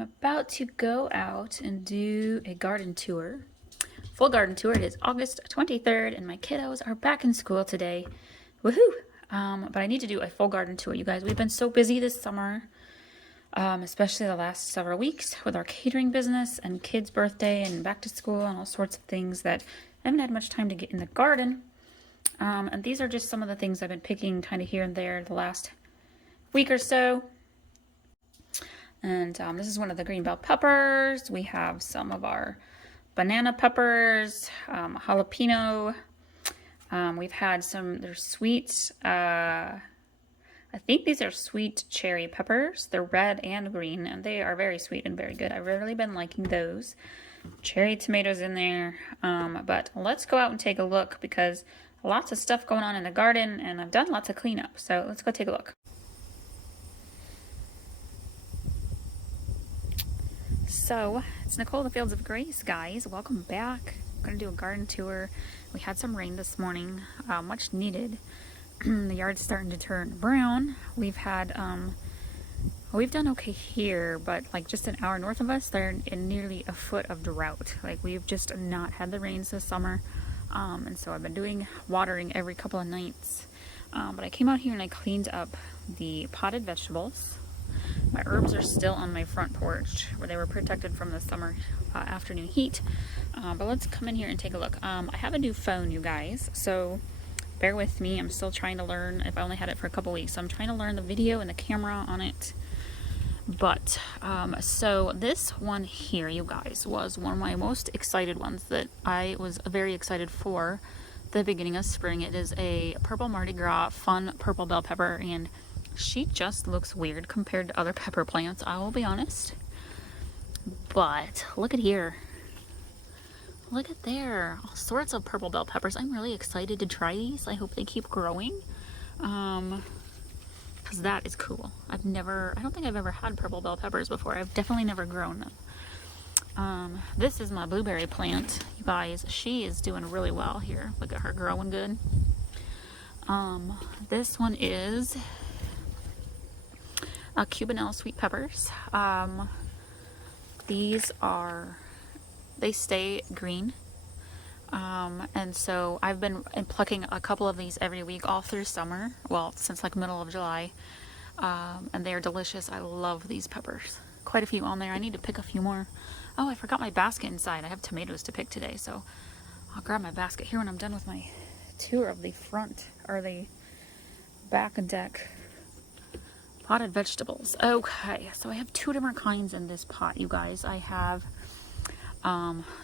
I'm about to go out and do a garden tour. Full garden tour. It is August 23rd and my kiddos are back in school today. Woohoo! But I need to do a full garden tour, you guys. We've been so busy this summer, especially the last several weeks with our catering business and kids' birthday and back to school and all sorts of things that I haven't had much time to get in the garden. And these are just some of the things I've been picking kind of here and there the last week or so. And this is one of the green bell peppers. We have some of our banana peppers, jalapeno. We've had some, they're sweet, I think these are sweet cherry peppers. They're red and green, and they are very sweet and very good. I've really been liking those. Cherry tomatoes in there. But let's go out and take a look because lots of stuff going on in the garden, and I've done lots of cleanup. So let's go take a look. So, it's Nicole in the Fields of Grace, guys. Welcome back. I'm going to do a garden tour. We had some rain this morning, much needed. The yard's starting to turn brown. We've had, we've done okay here, but like just an hour north of us, they're in nearly a foot of drought. Like we've just not had the rains this summer. And so I've been doing watering every couple of nights. But I came out here and I cleaned up the potted vegetables. My herbs are still on my front porch where they were protected from the summer afternoon heat. But let's come in here and take a look. I have a new phone, you guys, so bear with me. I'm still trying to learn. I've only had it for a couple weeks, so I'm trying to learn the video and the camera on it. But so this one here, you guys, was one of my most excited ones that I was very excited for the beginning of spring. It is a purple Mardi Gras fun purple bell pepper, and she just looks weird compared to other pepper plants, I will be honest. But look at here. Look at there. All sorts of purple bell peppers. I'm really excited to try these. I hope they keep growing. Because that is cool. I don't think I've ever had purple bell peppers before. I've definitely never grown them. This is my blueberry plant, you guys. She is doing really well here. Look at her growing good. This one is Cubanello sweet peppers. They stay green. And so I've been plucking a couple of these every week all through summer. Well, since like middle of July. And they are delicious. I love these peppers. Quite a few on there. I need to pick a few more. Oh, I forgot my basket inside. I have tomatoes to pick today, so I'll grab my basket here when I'm done with my tour of the front or the back deck. Potted vegetables. Okay, so I have two different kinds in this pot, you guys. I have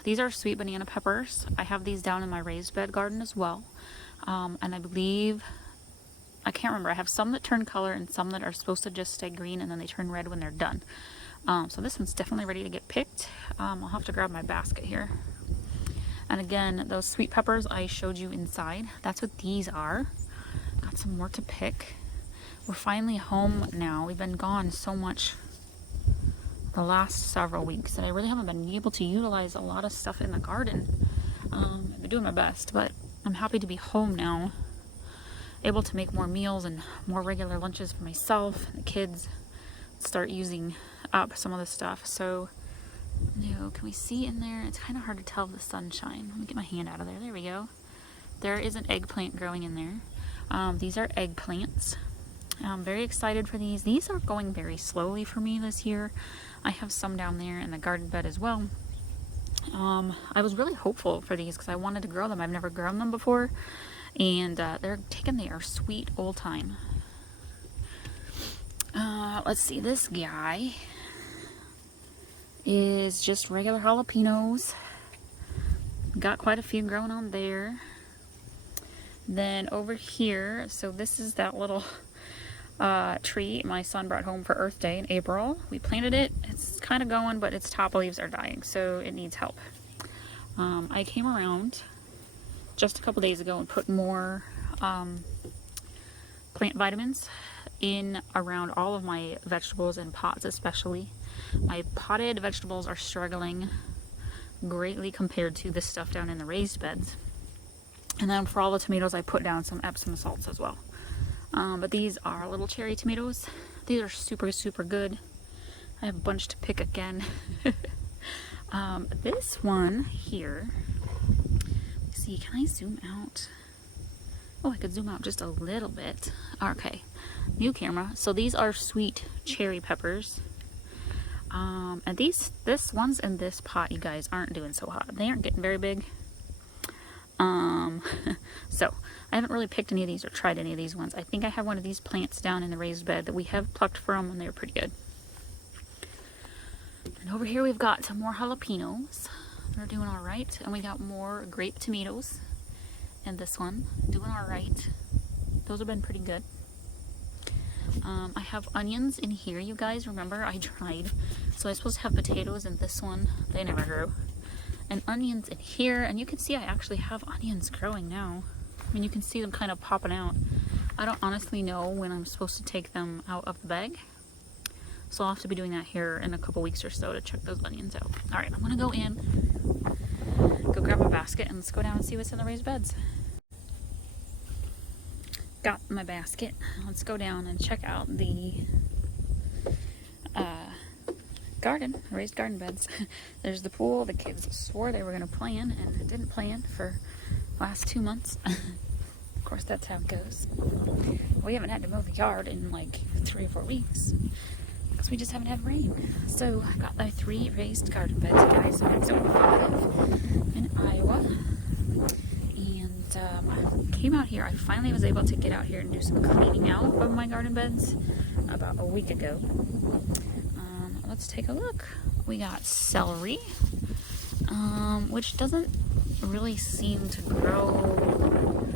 these are sweet banana peppers. I have these down in my raised bed garden as well. And I believe, I can't remember, I have some that turn color and some that are supposed to just stay green and then they turn red when they're done. So this one's definitely ready to get picked. I'll have to grab my basket here. And again, those sweet peppers I showed you inside, that's what these are. Got some more to pick. We're finally home now. We've been gone so much the last several weeks that I really haven't been able to utilize a lot of stuff in the garden. I've been doing my best, but I'm happy to be home now, able to make more meals and more regular lunches for myself and the kids, start using up some of the stuff. So, can we see in there? It's kind of hard to tell with the sunshine. Let me get my hand out of there. There we go. There is an eggplant growing in there. These are eggplants. I'm very excited for these. These are going very slowly for me this year. I have some down there in the garden bed as well. I was really hopeful for these because I wanted to grow them. I've never grown them before. And they are sweet old time. Let's see, this guy is just regular jalapenos. Got quite a few growing on there. Then over here, so this is that little tree my son brought home for Earth Day in April. We planted it. It's kind of going, but its top leaves are dying, so it needs help. I came around just a couple days ago and put more plant vitamins in around all of my vegetables and pots, especially. My potted vegetables are struggling greatly compared to the stuff down in the raised beds. And then for all the tomatoes, I put down some Epsom salts as well. But these are little cherry tomatoes. These are super, super good. I have a bunch to pick again. This one here, let's see, can I zoom out? Oh, I could zoom out just a little bit. Okay, new camera. So these are sweet cherry peppers. And this ones in this pot, you guys, aren't doing so hot. They aren't getting very big. So I haven't really picked any of these or tried any of these ones. I think I have one of these plants down in the raised bed that we have plucked from, and they were pretty good. And over here we've got some more jalapenos. They're doing all right. And we got more grape tomatoes. And this one, doing all right. Those have been pretty good. I have onions in here, you guys. Remember, I tried. So I was supposed to have potatoes in this one. They never grew. And onions in here. And you can see I actually have onions growing now. I mean, you can see them kind of popping out. I don't honestly know when I'm supposed to take them out of the bag. So I'll have to be doing that here in a couple weeks or so to check those onions out. All right, I'm gonna go in, go grab a basket, and let's go down and see what's in the raised beds. Got my basket. Let's go down and check out the raised garden beds. There's the pool. The kids swore they were gonna play in and didn't play in for the last 2 months. Of course, that's how it goes. We haven't had to mow the yard in like 3 or 4 weeks. Because we just haven't had rain. So I got my 3 raised garden beds, guys. So that's where I live in Iowa. And I came out here. I finally was able to get out here and do some cleaning out of my garden beds about a week ago. Let's take a look. We got celery, which doesn't really seem to grow.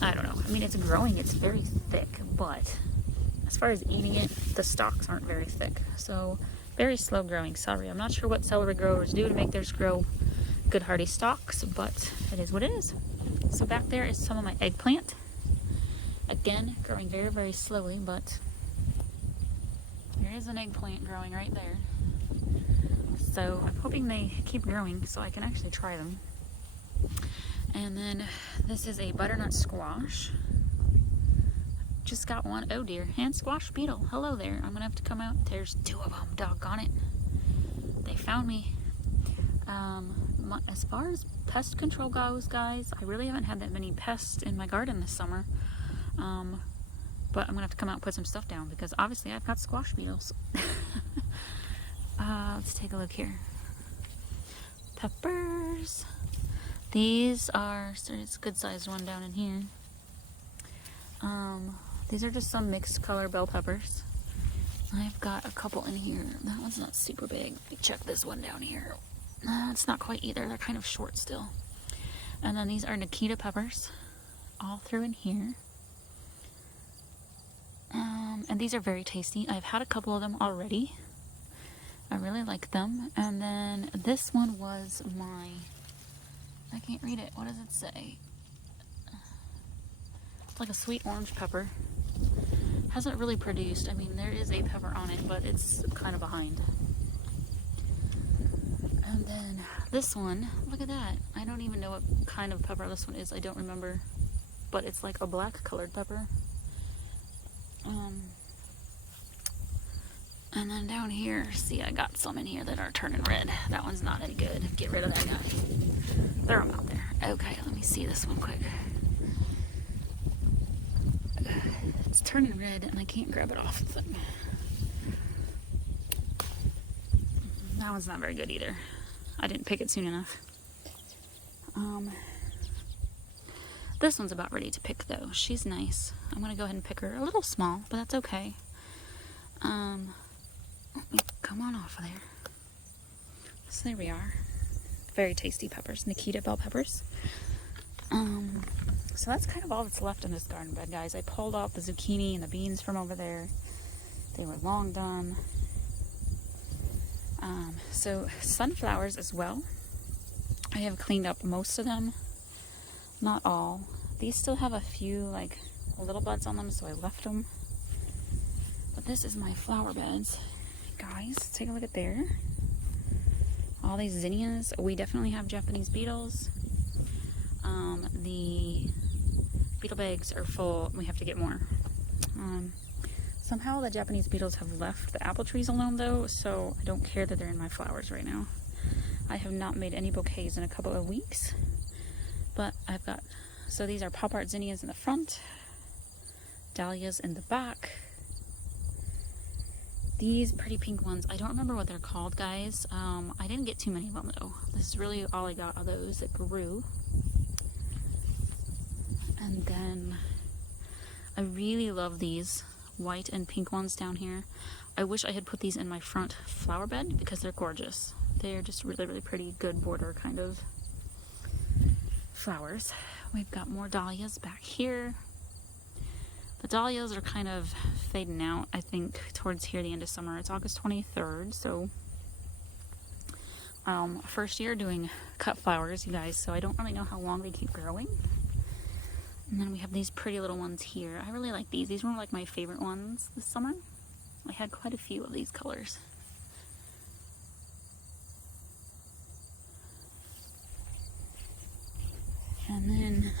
I don't know. I mean, it's growing. It's very thick, but as far as eating it, the stalks aren't very thick. So very slow growing celery. I'm not sure what celery growers do to make theirs grow good hardy stalks, but it is what it is. So back there is some of my eggplant. Again, growing very, very slowly, but there is an eggplant growing right there. So I'm hoping they keep growing so I can actually try them. And then this is a butternut squash. Just got one. Oh dear, hand squash beetle. Hello there. I'm gonna have to come out. There's 2 of them. Doggone it. They found me. As far as pest control goes, guys, I really haven't had that many pests in my garden this summer. But I'm gonna have to come out and put some stuff down because obviously I've got squash beetles. Let's take a look here. Peppers. These are, so it's a good sized one down in here. These are just some mixed color bell peppers. I've got a couple in here. That one's not super big. Let me check this one down here. It's not quite either. They're kind of short still. And then these are Nikita Peppers, all through in here. And these are very tasty. I've had a couple of them already. I really like them. And then this one was my, I can't read it. What does it say? It's like a sweet orange pepper. Hasn't really produced. I mean, there is a pepper on it, but it's kind of behind. And then this one, look at that. I don't even know what kind of pepper this one is. I don't remember. But it's like a black colored pepper. And then down here, see, I got some in here that are turning red. That one's not any good. Get rid of that guy. Throw them out there. Okay, let me see this one quick. It's turning red and I can't grab it off the thing. That one's not very good either. I didn't pick it soon enough. This one's about ready to pick though. She's nice. I'm gonna go ahead and pick her. A little small, but that's okay. Let me come on off of there. So there we are. Very tasty peppers. Nikita bell peppers. So that's kind of all that's left in this garden bed, guys. I pulled out the zucchini and the beans from over there. They were long done. So sunflowers as well. I have cleaned up most of them. Not all. These still have a few like little buds on them, so I left them. But this is my flower beds. Guys, take a look at there. All these zinnias. We definitely have Japanese beetles. The beetle bags are full. We have to get more. Somehow the Japanese beetles have left the apple trees alone though, so I don't care that they're in my flowers right now. I have not made any bouquets in a couple of weeks, but I've got, so these are pop art zinnias in the front, dahlias in the back. These pretty pink ones, I don't remember what they're called, guys. I didn't get too many of them though. This is really all I got of those that grew. And then I really love these white and pink ones down here. I wish I had put these in my front flower bed because they're gorgeous. They're just really, really pretty, good border kind of flowers. We've got more dahlias back here. The dahlias are kind of fading out, I think, towards here, the end of summer. It's August 23rd, so first year doing cut flowers, you guys, so I don't really know how long they keep growing. And then we have these pretty little ones here. I really like these. These were like my favorite ones this summer. I had quite a few of these colors. And then,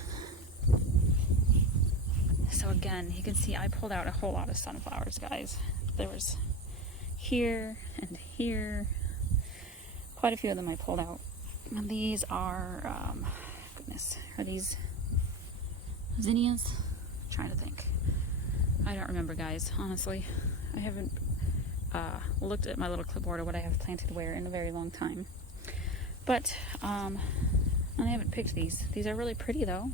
so again, you can see I pulled out a whole lot of sunflowers, guys. There was here and here. Quite a few of them I pulled out. And these are, goodness, are these zinnias? I'm trying to think. I don't remember, guys, honestly. I haven't looked at my little clipboard of what I have planted where in a very long time. But, and I haven't picked these. These are really pretty, though.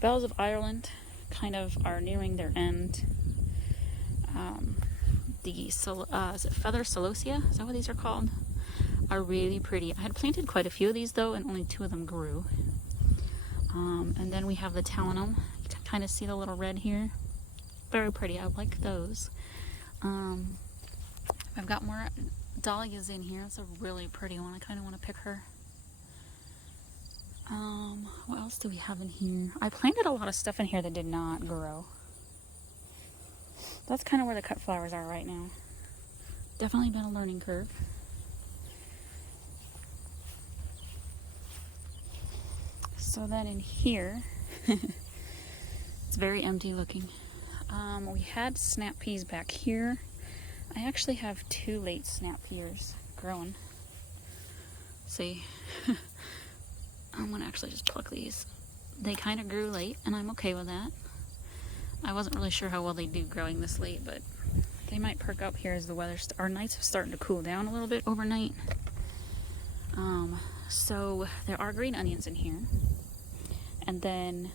Bells of Ireland kind of are nearing their end. The is it feather celosia? Is that what these are called? Are really pretty. I had planted quite a few of these, though, and only 2 of them grew. And then we have the Talinum. You can kind of see the little red here. Very pretty. I like those. I've got more dahlias in here. It's a really pretty one. I kind of want to pick her. What else do we have in here? I planted a lot of stuff in here that did not grow. That's kind of where the cut flowers are right now. Definitely been a learning curve. So then in here, it's very empty looking. We had snap peas back here. I actually have 2 late snap peas growing. See, I'm gonna actually just pluck these. They kind of grew late, and I'm okay with that. I wasn't really sure how well they do growing this late, but they might perk up here as the weather, our nights are starting to cool down a little bit overnight. So there are green onions in here. And then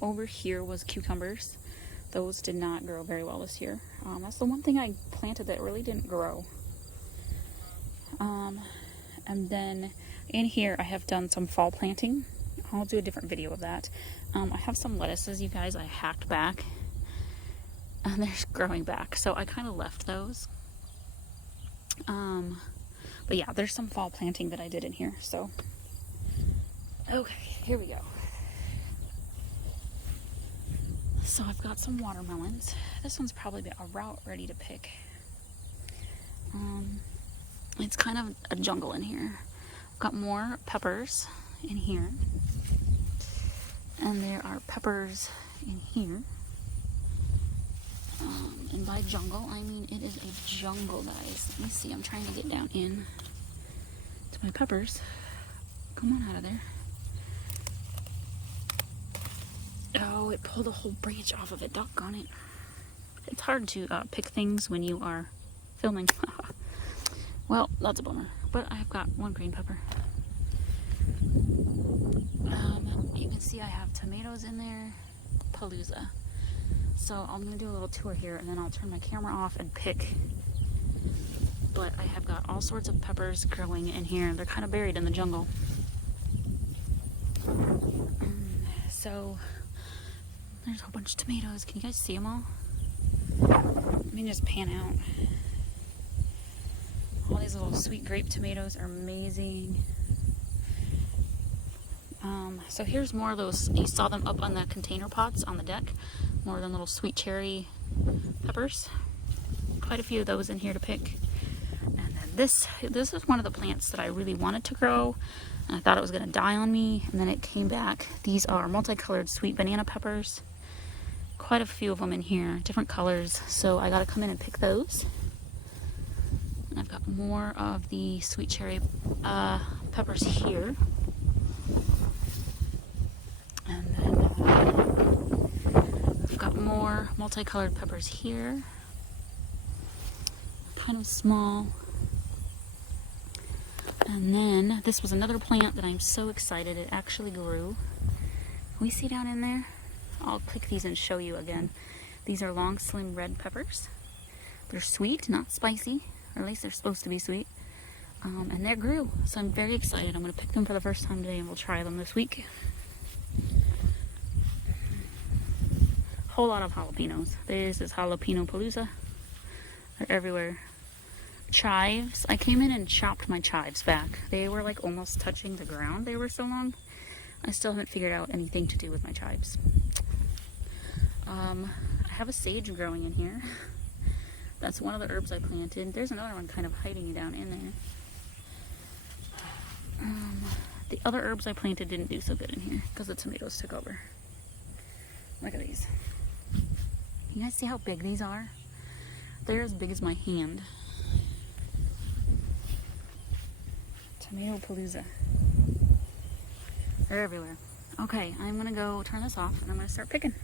over here was cucumbers. Those did not grow very well this year. That's the one thing I planted that really didn't grow. And then in here I have done some fall planting. I'll do a different video of that. I have some lettuces, you guys, I hacked back. And they're growing back. So I kind of left those. But yeah, there's some fall planting that I did in here. So, okay, here we go. So I've got some watermelons. This one's probably about ready to pick. It's kind of a jungle in here. I've got more peppers in here. And there are peppers in here. And by jungle, I mean it is a jungle, guys. Let me see, I'm trying to get down in to my peppers. Come on out of there. Oh, it pulled a whole branch off of it. Doggone it. It's hard to pick things when you are filming. Well, that's a bummer. But I've got 1 green pepper. You can see I have tomatoes in there. Palooza. So I'm going to do a little tour here and then I'll turn my camera off and pick. But I have got all sorts of peppers growing in here. They're kind of buried in the jungle. So there's a whole bunch of tomatoes. Can you guys see them all? Let me just pan out. All these little sweet grape tomatoes are amazing. So here's more of those. You saw them up on the container pots on the deck. More of them little sweet cherry peppers. Quite a few of those in here to pick. And then this is one of the plants that I really wanted to grow. And I thought it was going to die on me. And then it came back. These are multicolored sweet banana peppers. quite a few of them in here, different colors, so I gotta come in and pick those. And I've got more of the sweet cherry peppers here. And then I've got more multicolored peppers here. Kind of small. And then this was another plant that I'm so excited it actually grew. Can we see down in there? I'll pick these and show you again. These are long, slim red peppers. They're sweet, not spicy, or at least they're supposed to be sweet. And they grew, so I'm very excited. I'm going to pick them for the first time today and we'll try them this week. Whole lot of jalapenos. This is jalapeno palooza. They're everywhere. Chives. I came in and chopped my chives back. They were like almost touching the ground. They were so long. I still haven't figured out anything to do with my chives. I have a sage growing in here. That's one of the herbs I planted. There's another one kind of hiding down in there. The other herbs I planted didn't do so good in here because the tomatoes took over. Look at these. You guys see how big these are? They're as big as my hand. Tomato palooza. They're everywhere. Okay, I'm gonna go turn this off and I'm gonna start picking.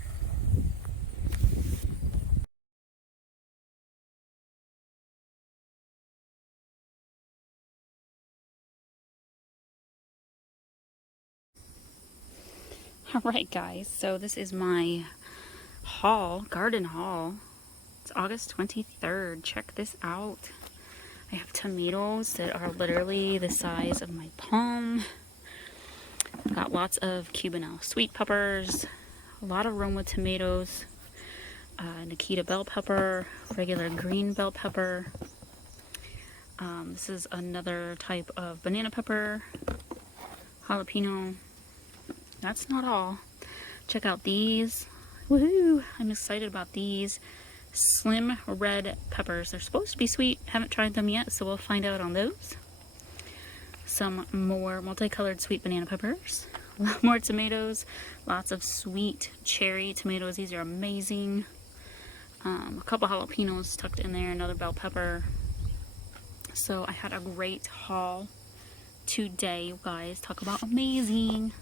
Alright guys, so this is my haul, garden haul. It's August 23rd. Check this out. I have tomatoes that are literally the size of my palm. I've got lots of Cubanello sweet peppers, a lot of Roma tomatoes, Nikita bell pepper, regular green bell pepper. This is another type of banana pepper, jalapeno. That's not all. Check out these. Woohoo! I'm excited about these slim red peppers. They're supposed to be sweet. Haven't tried them yet, so we'll find out on those. Some more multicolored sweet banana peppers. A lot more tomatoes. Lots of sweet cherry tomatoes. These are amazing. A couple jalapenos tucked in there. Another bell pepper. So I had a great haul today, you guys. Talk about amazing.